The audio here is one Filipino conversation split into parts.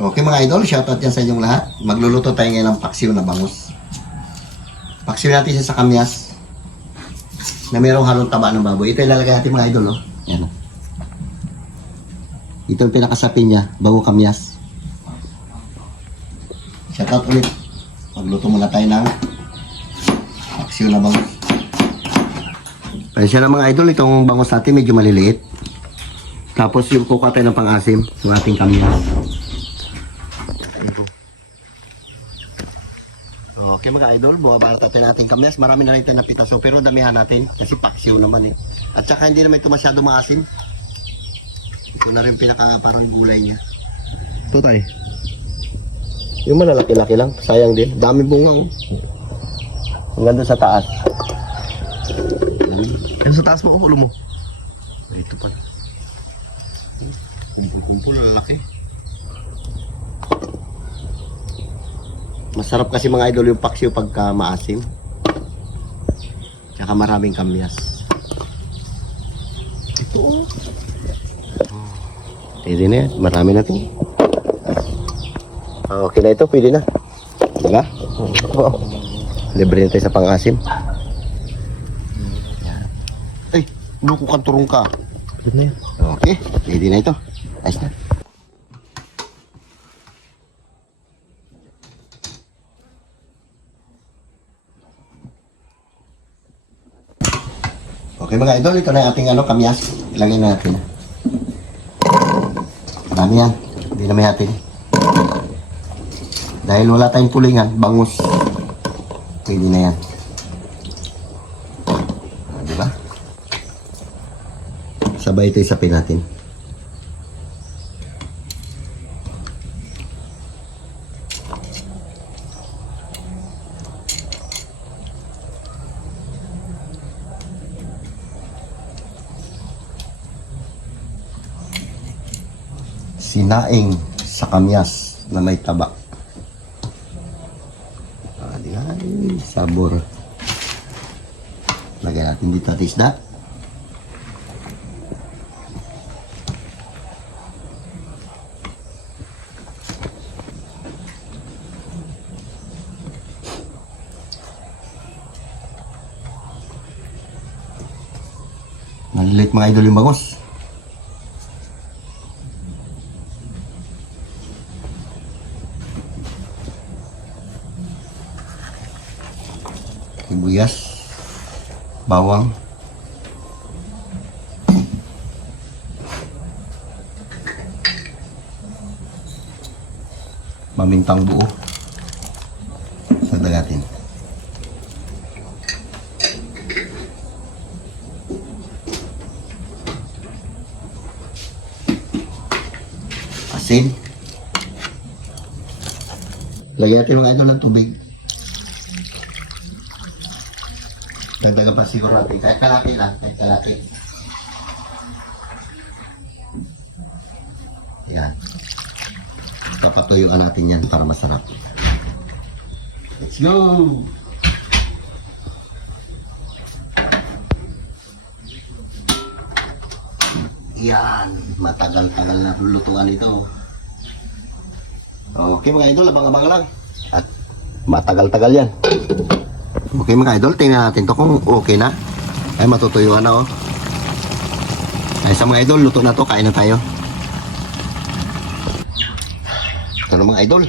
Okay mga idol, shoutout yan sa inyong lahat. Magluluto tayo ngayon ng paksiw na bangus. Paksiw natin siya sa kamyas na mayroong halong taba ng baboy. Ito ilalagay natin mga idol, no? Yan. Ito yung pinakasapin niya, bago kamyas. Shoutout ulit. Magluto muna tayo ng paksiw na bangus. Pasensya na mga idol, itong bangus natin medyo maliliit. Tapos yung kuka tayo ng pang-asim, yung ating kamyas. Okay mga idol, buwabara natin ating kamyas. Marami na rin tayo napitaso pero damihan natin kasi paksiw naman eh. At saka hindi naman ito masyado maasim. Ito na rin pinaka parang gulay niya. Ito tayo. Yung malalaki-laki lang, sayang din. Dami bunga oh. Hanggang doon sa taas. Ano sa taas mo, ulo mo? Ito pala. Kumpul-kumpul, lalaki. Masarap kasi mga idol yung paksiw pagka maasim. Tsaka maraming kamyas. Ito oh. Pwede na yan. Marami na ito. Okay na ito. Pwede na. Diba? Oo. Libre na tayo sa pang-asim. Ay, luko kang turong ka. Pwede na yan. Okay. Pwede na ito. Ayos na. Okay mga idol, ito na yung ating kamyas. Ilagay na natin. Marami yan. Hindi namin natin. Dahil wala tayong pulingan, bangus. Pwede na yan. Diba? Sabay ito isapin natin. Sinaing sa kamyas na may taba. Ayan, sabor. Lagyan natin dito at isda. Malilit mga idol yung bangus. Sibuyas, bawang, pamintang buo, sadagatin. Asin. Lagyan natin mga idol ng tubig. Dagdagan pa siguro natin. Kahit kalaki lang. Kahit kalaki. Yan. Papatuyuan natin yan para masarap. Let's go! Yan. Matagal-tagal na lulutuan ito. Okay mga idol, abang-abang lang. At matagal-tagal yan. Okay mga idol, tingnan natin to kung okay na. Ay matutuyuan na oh. Ay sa mga idol, luto na to, kain na tayo. Ito na mga idol.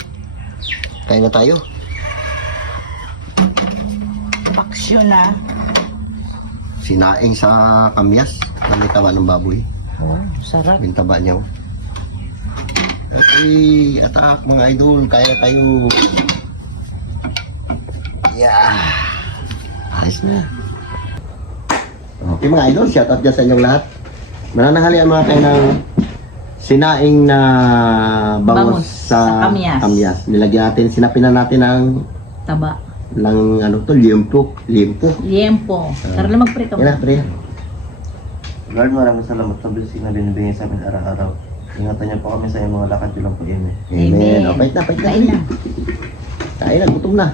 Kain na tayo. Paksyo na. Sinaing sa kamyas na may taba ng baboy. Oh, sarap. May taba niya oh. Okay, atak mga idol, kaya na tayo. Yeah. Ayos na. Okay mga idol, shoutout dyan sa inyong lahat. Mananahalian mga kayo ng sinaing na bangus sa kamyas. Nilagyan natin, sinapin na natin ng Taba. ng ano to, liempo. Liempo. Tara lang magprito. Yan na, pre. Lord, maraming salamat sa blessing na binibigay sa amin araw-araw. Ingatan niyo po kami sa iyong mga lakad ko lang po, Amen. Amen. O, pait na. Kain na. Kain na, gutom na.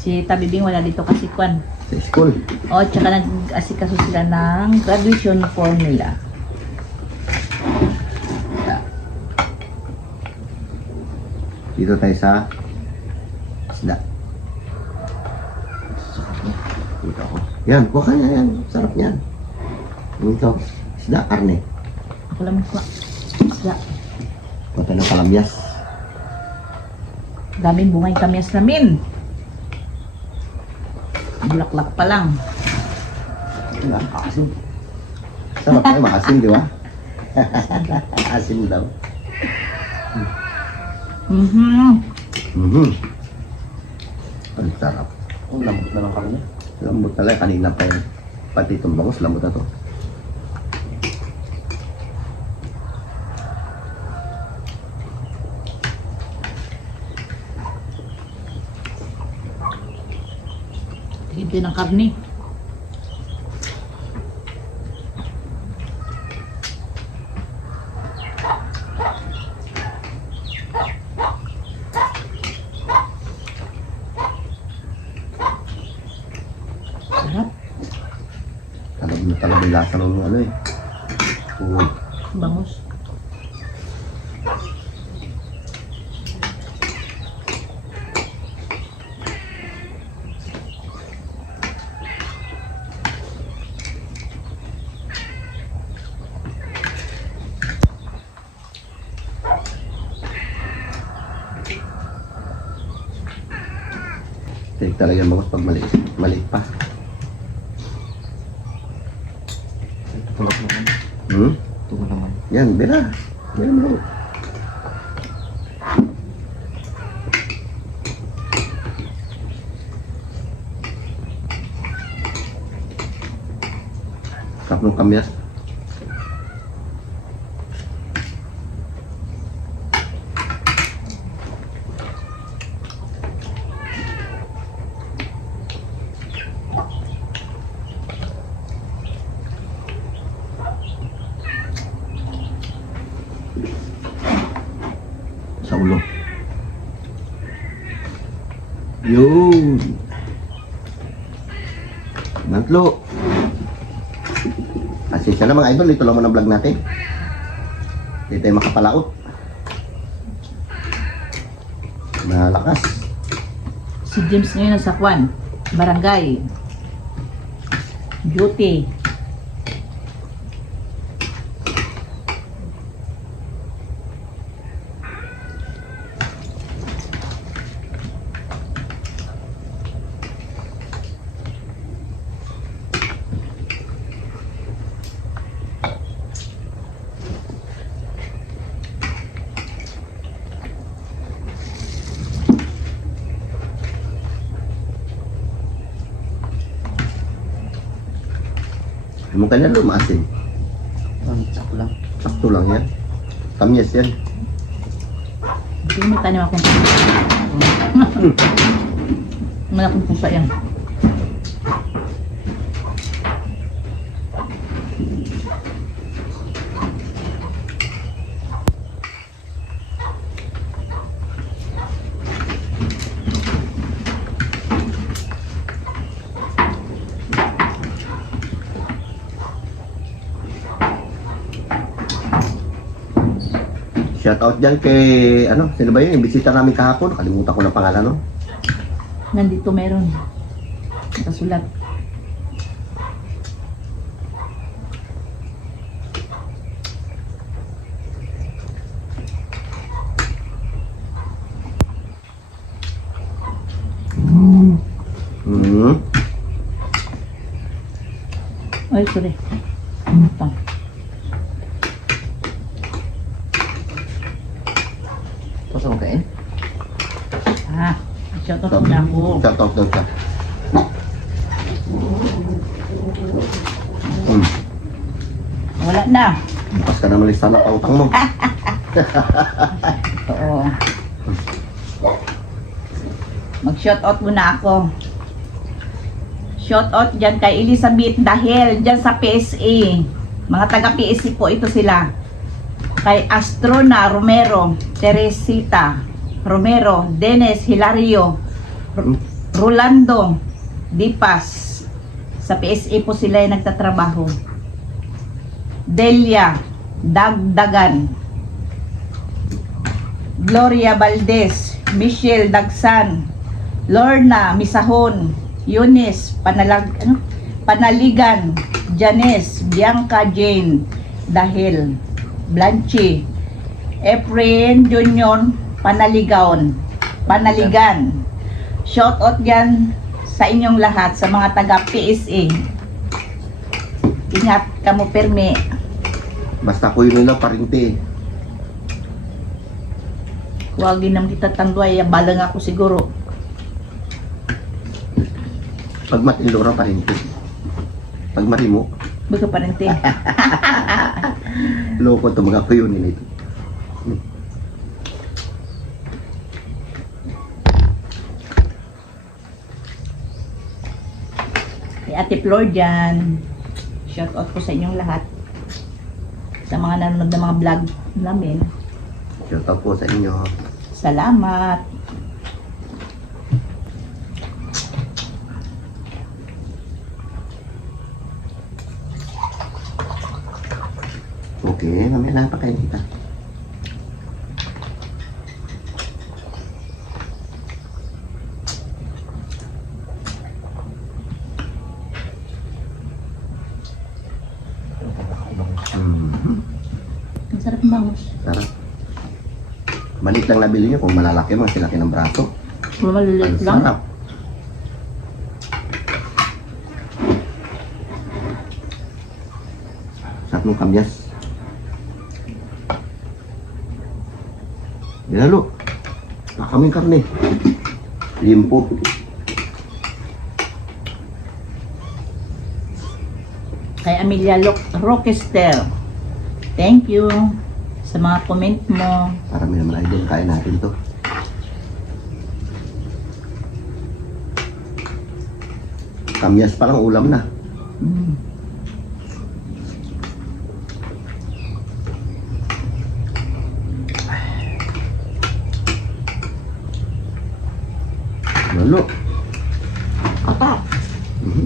Si Tabibing wala dito kasi kwan. Sa school. O, tsaka nag-asikaso sila ng graduation formula. Dito tayo sa isda. Dito ako. Yan, kuha ka na yan. Sarap yan. Dito, isda, karne. Ako lang magkuha. Isda. Kuha tayo ng kalamyas. Daming bungay kamyas namin. Bulaklak pa lang. Asin. Sarap tayo, maasim, di ba? Asim daw. Mhm. Ang sarap. Ang lambot na lang kami. Lambot talaga, kanina pa yun. Pati itong bangos, lambot na to. Tigil din ng karne. Sarap. Talab na talab yung lasa ng ano eh. Uy. Bangus. Take talaga yung bangos pag maliit. Maliit pa. Tulog naman. Tulog naman. Yan, bira. Yan mo. Sarap ng kamyas. Sa ulo. Yun. Nantlo. Asensya na mga idol, ito lang muna vlog natin. Hindi tayo makapalaot. Malakas. Si James ngayon nasa Kwan. Barangay. Duty. Yung kanya lumasin. Sakto lang. Sakto lang yan. Kamyas yan. Hindi mo tanim akong malakong pusa yan. Shout out dyan kay, ano, sino ba yun? Yung bisita namin kahapon. Kalimutan ko na pangalan, no? Nandito meron. Nakasulat. Hmm. Ay, sorry. Ito. Tapos ako kain? Ah, shoutout mo na ako. Shout out daw siya. Hmm. Wala na. Bukas ka naman lista na pautang mo. Oo. Mag-shoutout muna ako. Shoutout dyan kay Elizabeth dahil dyan sa PSA. Mga taga PSA po ito sila. Kay Astrona Romero, Teresita Romero, Dennis Hilario, Rolando Dipas. Sa PSA po sila yung nagtatrabaho. Delia Dagdagan, Gloria Valdez, Michelle Dagsan, Lorna Misahon, Eunice Panaligan, Janice, Bianca Jane, Dahil, Blanche, Efrain Junior Panaligan. Shout out yan sa inyong lahat, sa mga taga PSA. Ingat kamo perme. Basta ko yun nila parinti. Huwag din naman kita tangduay, balang ako siguro. Pag matindora parinti. Pag marimo, Baga pa rin te. loko to mga kuyo nila ito. Kay Ate Flor dyan. Shout out po sa inyong lahat. Sa mga nanonood ng mga vlog namin. Shout out po sa inyo. Salamat. Okay, mamaya na pa kayo kita. Ang sarap ng bangus. Sarap. Maliit lang nabili nyo kung malalaki mga silaki ng braso. Maliliit Ang lang. sarap. Sarap ng kamyas. Lalo. Nakaming karne. Limpo. Kay Amelia Rochester. Thank you sa mga comment mo. Parami naman idol. Kain natin to. Kamyas pa lang ulam na. Mm. Lalo. Apat. Mhm.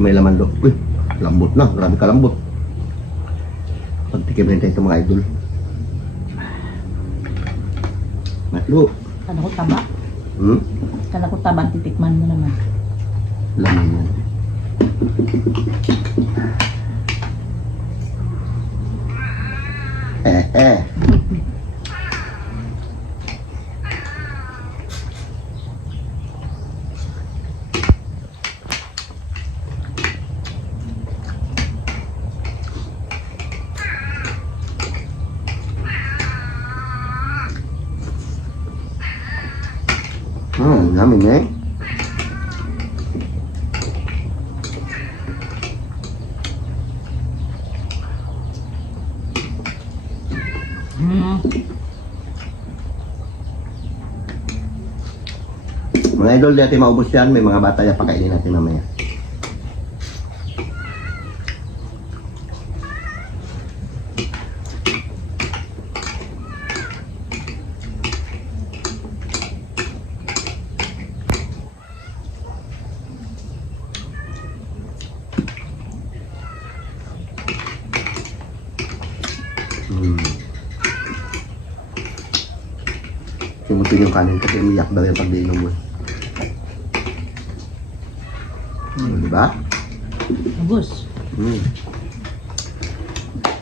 May laman do. Uy, lambot na. Grabe ka lambot. Pagtikim rin tayo ito mga idol. Matlo. Kala ko taba. Hmm? Kala ko taba. Titikman mo naman. Laman yan. Eh. Namin eh. Mm. Mga idol, di natin maubos yan. May mga bata yan, pakainin natin mamaya. Simutin yung kanin kasi umiyak daw yung pag-iinom mo. Diba? Abos.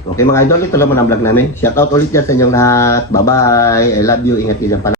Okay mga idol, ito lang muna ang vlog namin. Shout out ulit dyan sa inyong lahat. Bye bye. I love you. Ingat yun pala.